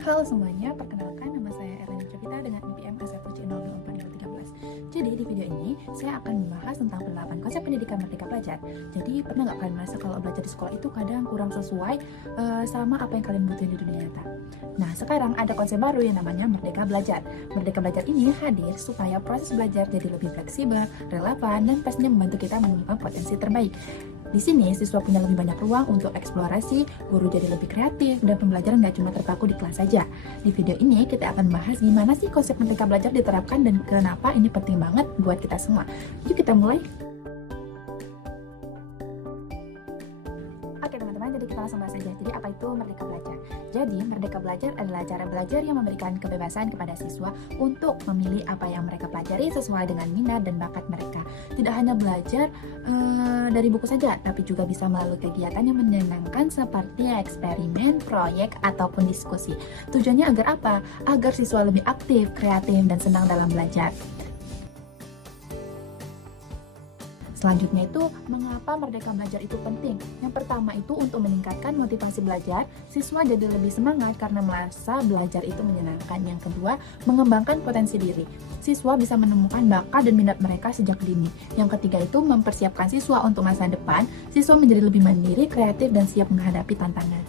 Halo semuanya, perkenalkan nama saya Erlina Cevita dengan NPM S1C02413. Jadi di video ini saya akan membahas tentang penerapan konsep pendidikan merdeka belajar. Jadi pernah nggak kalian merasa kalau belajar di sekolah itu kadang kurang sesuai sama apa yang kalian butuhin di dunia nyata? Nah sekarang ada konsep baru yang namanya merdeka belajar. Merdeka belajar ini hadir supaya proses belajar jadi lebih fleksibel, relevan, dan pastinya membantu kita menemukan potensi terbaik. Di sini, siswa punya lebih banyak ruang untuk eksplorasi, guru jadi lebih kreatif, dan pembelajaran nggak cuma terpaku di kelas saja. Di video ini, kita akan membahas gimana sih konsep merdeka belajar diterapkan dan kenapa ini penting banget buat kita semua. Yuk kita mulai. Oke teman-teman, jadi kita langsung bahas aja. Jadi apa itu merdeka belajar? Jadi merdeka belajar adalah cara belajar yang memberikan kebebasan kepada siswa untuk memilih apa yang mereka pelajari sesuai dengan minat dan bakat mereka. Tidak hanya belajar dari buku saja, tapi juga bisa melalui kegiatan yang menyenangkan seperti eksperimen, proyek, ataupun diskusi. Tujuannya agar apa? Agar siswa lebih aktif, kreatif, dan senang dalam belajar. Selanjutnya itu, mengapa merdeka belajar itu penting? Yang pertama itu untuk meningkatkan motivasi belajar, siswa jadi lebih semangat karena merasa belajar itu menyenangkan. Yang kedua, mengembangkan potensi diri. Siswa bisa menemukan bakat dan minat mereka sejak dini. Yang ketiga itu mempersiapkan siswa untuk masa depan, siswa menjadi lebih mandiri, kreatif, dan siap menghadapi tantangan.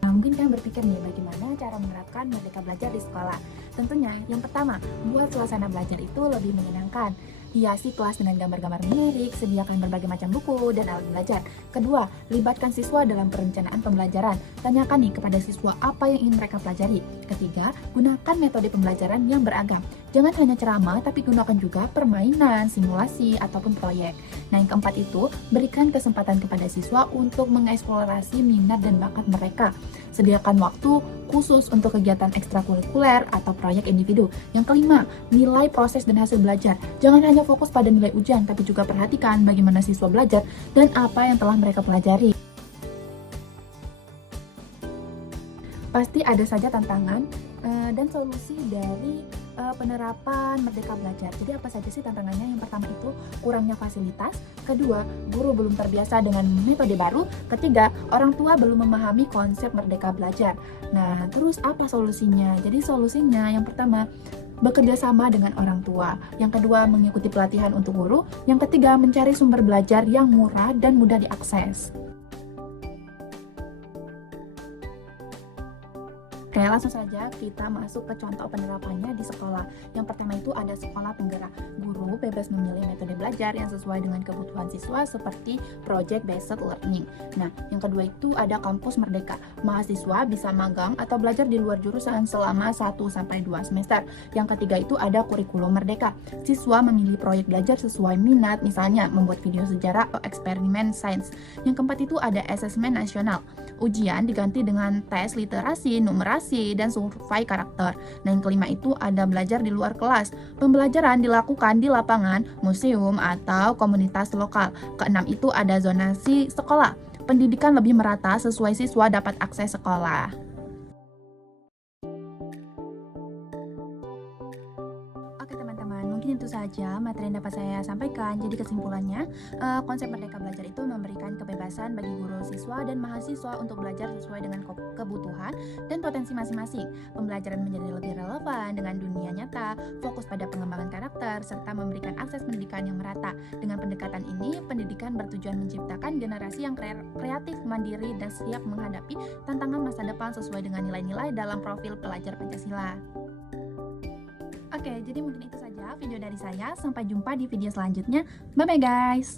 Nah, mungkin kalian berpikir nih, bagaimana cara menerapkan merdeka belajar di sekolah? Tentunya, yang pertama, buat suasana belajar itu lebih menyenangkan. Hiasi kelas dengan gambar-gambar menarik, sediakan berbagai macam buku dan alat belajar. Kedua, libatkan siswa dalam perencanaan pembelajaran. Tanyakan nih kepada siswa apa yang ingin mereka pelajari. Ketiga, gunakan metode pembelajaran yang beragam. Jangan hanya ceramah, tapi gunakan juga permainan, simulasi, ataupun proyek. Nah, yang keempat itu, berikan kesempatan kepada siswa untuk mengeksplorasi minat dan bakat mereka. Sediakan waktu khusus untuk kegiatan ekstrakurikuler atau proyek individu. Yang kelima, nilai proses dan hasil belajar. Jangan hanya fokus pada nilai ujian, tapi juga perhatikan bagaimana siswa belajar dan apa yang telah mereka pelajari. Pasti ada saja tantangan dan solusi dari penerapan merdeka belajar. Jadi apa saja sih tantangannya? Yang pertama itu kurangnya fasilitas, kedua guru belum terbiasa dengan metode baru, ketiga orang tua belum memahami konsep merdeka belajar. Nah terus apa solusinya? Jadi solusinya yang pertama, bekerja sama dengan orang tua. Yang kedua, mengikuti pelatihan untuk guru. Yang ketiga, mencari sumber belajar yang murah dan mudah diakses. Oke, langsung saja kita masuk ke contoh penerapannya di sekolah. Yang pertama itu ada sekolah penggerak. Guru bebas memilih metode belajar yang sesuai dengan kebutuhan siswa seperti project based learning. Nah, yang kedua itu ada kampus merdeka. Mahasiswa bisa magang atau belajar di luar jurusan selama 1-2 semester. Yang ketiga itu ada kurikulum merdeka. Siswa memilih proyek belajar sesuai minat, misalnya membuat video sejarah atau eksperimen sains. Yang keempat itu ada asesmen nasional. Ujian diganti dengan tes literasi, numerasi, dan survei karakter. Nah, yang kelima itu ada belajar di luar kelas. Pembelajaran dilakukan di lapangan, museum, atau komunitas lokal. Keenam itu ada zonasi sekolah. Pendidikan lebih merata sesuai siswa dapat akses sekolah. Oke teman-teman, mungkin itu saja materi yang dapat saya sampaikan. Jadi kesimpulannya, konsep merdeka belajar itu memberikan kebebasan bagi guru, siswa, dan mahasiswa untuk belajar sesuai dengan kebutuhan dan potensi masing-masing. Pembelajaran menjadi lebih relevan dengan dunia nyata, fokus pada pengembangan karakter, serta memberikan akses pendidikan yang merata. Dengan pendekatan ini, pendidikan bertujuan menciptakan generasi yang kreatif, mandiri, dan siap menghadapi tantangan masa depan sesuai dengan nilai-nilai dalam profil pelajar Pancasila. Oke, jadi mungkin itu saja video dari saya. Sampai jumpa di video selanjutnya. Bye-bye guys!